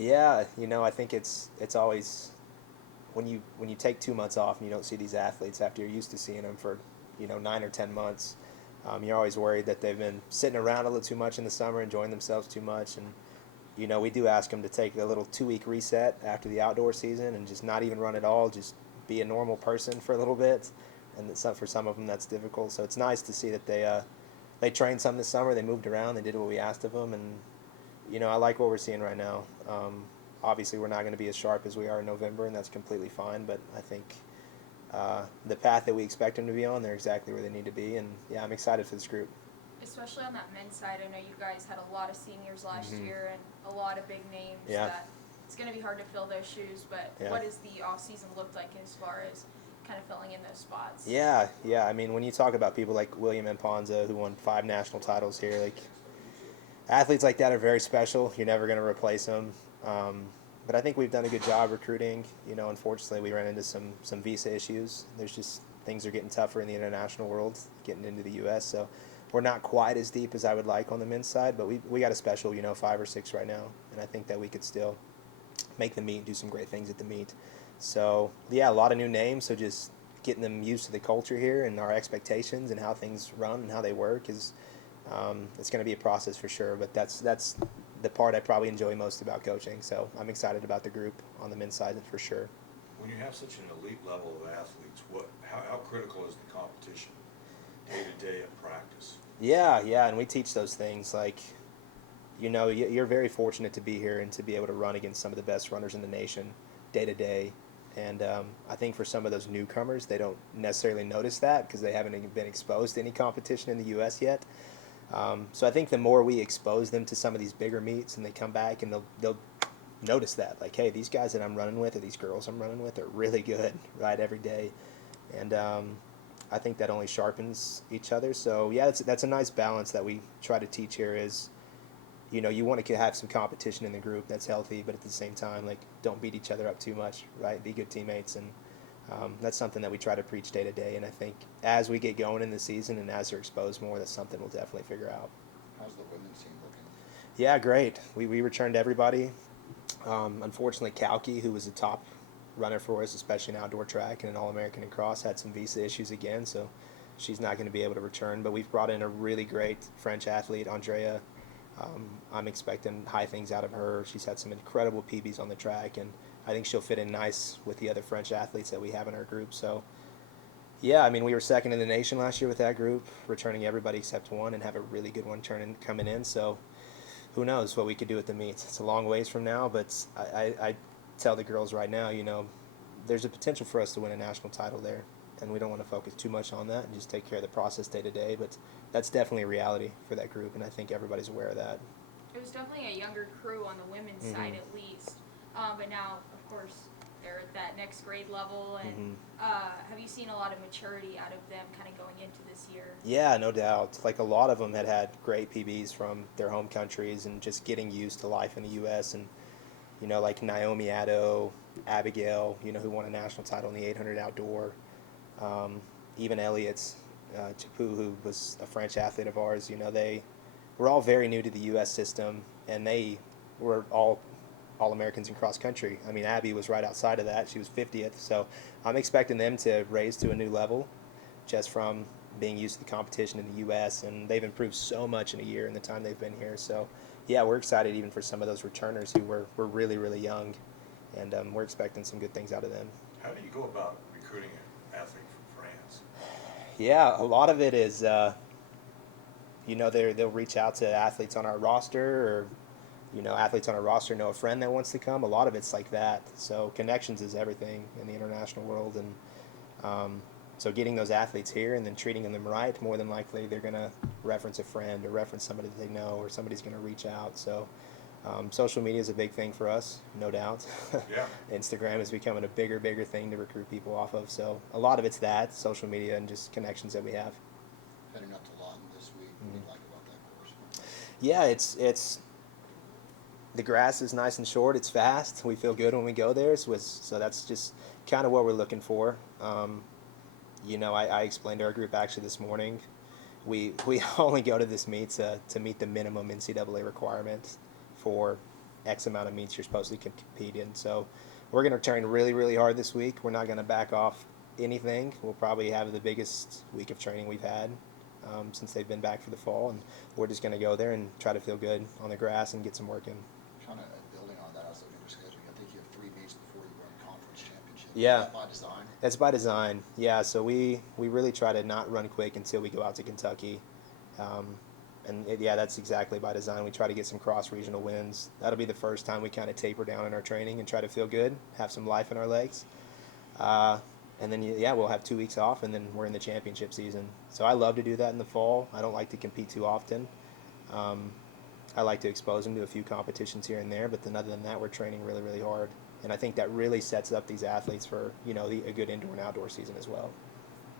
Yeah, I think it's always when you take 2 months off and you don't see these athletes after you're used to seeing them for 9 or 10 months. You're always worried that they've been sitting around a little too much in the summer, enjoying themselves too much, and we do ask them to take a little 2 week reset after the outdoor season and just not even run at all, just be a normal person for a little bit. And for some of them that's difficult. So it's nice to see that they trained some this summer. They moved around. They did what we asked of them, and I like what we're seeing right now. Obviously, we're not going to be as sharp as we are in November, and that's completely fine. But I think the path that we expect them to be on, they're exactly where they need to be. And yeah, I'm excited for this group. Especially on that men's side, I know you guys had a lot of seniors last Mm-hmm. year and a lot of big names. Yeah. That it's going to be hard to fill those shoes. But Yeah. what does the off season look like as far as kind of filling in those spots? Yeah, yeah. I mean, when you talk about people like William Mponza, who won 5 national titles here, like athletes like that are very special. You're never going to replace them. But I think we've done a good job recruiting. Unfortunately, we ran into some visa issues. There's just things are getting tougher in the international world, getting into the U.S. So we're not quite as deep as I would like on the men's side, but we got a special, 5 or 6 right now, and I think that we could still make the meet, do some great things at the meet. So yeah, a lot of new names. So just getting them used to the culture here and our expectations and how things run and how they work is it's going to be a process for sure. But that's the part I probably enjoy most about coaching. So I'm excited about the group on the men's side for sure. When you have such an elite level of athletes, how critical is the competition day to day in practice? Yeah, yeah, and we teach those things like you're very fortunate to be here and to be able to run against some of the best runners in the nation day to day. And I think for some of those newcomers, they don't necessarily notice that because they haven't been exposed to any competition in the U.S. yet. So I think the more we expose them to some of these bigger meets and they come back and they'll notice that, like, hey, these guys that I'm running with or these girls I'm running with are really good, right, every day. And I think that only sharpens each other. So yeah, that's a nice balance that we try to teach here is, you want to have some competition in the group that's healthy, but at the same time, like, don't beat each other up too much, right? Be good teammates. And that's something that we try to preach day to day. And I think as we get going in the season and as they're exposed more, that's something we'll definitely figure out. How's the women's team looking? Yeah, great. We returned everybody. Unfortunately, Kalki, who was a top runner for us, especially in outdoor track and an All-American in cross, had some visa issues again, so she's not going to be able to return. But we've brought in a really great French athlete, Andrea. I'm expecting high things out of her. She's had some incredible PBs on the track, and I think she'll fit in nice with the other French athletes that we have in our group. So, yeah, I mean, we were second in the nation last year with that group, returning everybody except one, and have a really good one coming in. So, who knows what we could do at the meets? It's a long ways from now, but I tell the girls right now, there's a potential for us to win a national title there, and we don't want to focus too much on that and just take care of the process day to day. But that's definitely a reality for that group, and I think everybody's aware of that. It was definitely a younger crew on the women's side at least. But now, of course, they're at that next grade level. And have you seen a lot of maturity out of them kind of going into this year? Yeah, no doubt. Like a lot of them had great PBs from their home countries and just getting used to life in the U.S. And like Naomi Addo, Abigail, who won a national title in the 800 outdoor. Even Elliot's Chapu, who was a French athlete of ours. They were all very new to the U.S. system, and they were all Americans in cross country. I mean, Abby was right outside of that. She was 50th. So I'm expecting them to raise to a new level just from being used to the competition in the U.S. And they've improved so much in a year in the time they've been here. So, yeah, we're excited even for some of those returners who were really, really young. And we're expecting some good things out of them. How do you go about recruiting an athlete from France? Yeah, a lot of it is, they'll reach out to athletes on our roster or athletes on our roster know a friend that wants to come. A lot of it's like that. So connections is everything in the international world, and so getting those athletes here and then treating them right, more than likely they're going to reference a friend or reference somebody that they know, or somebody's going to reach out. So social media is a big thing for us, no doubt. Yeah. Instagram is becoming a bigger thing to recruit people off of. So a lot of it's that, social media and just connections that we have. Heading up to Lawton this week. What do you like about that course? Yeah, it's the grass is nice and short. It's fast. We feel good when we go there. So that's just kind of what we're looking for. I explained to our group actually this morning. We only go to this meet to meet the minimum NCAA requirement for X amount of meets you're supposed to compete in. So we're going to train really, really hard this week. We're not going to back off anything. We'll probably have the biggest week of training we've had since they've been back for the fall, and we're just going to go there and try to feel good on the grass and get some work in. Kind of building on that, I was looking at your scheduling. I think you have 3 meets before you run conference championship. Yeah. Is that by design? That's by design. Yeah, so we really try to not run quick until we go out to Kentucky. Yeah, that's exactly by design. We try to get some cross-regional wins. That'll be the first time we kind of taper down in our training and try to feel good, have some life in our legs. And then, yeah, we'll have 2 weeks off, and then we're in the championship season. So I love to do that in the fall. I don't like to compete too often. I like to expose them to a few competitions here and there, but then other than that, we're training really, really hard. And I think that really sets up these athletes for, a good indoor and outdoor season as well.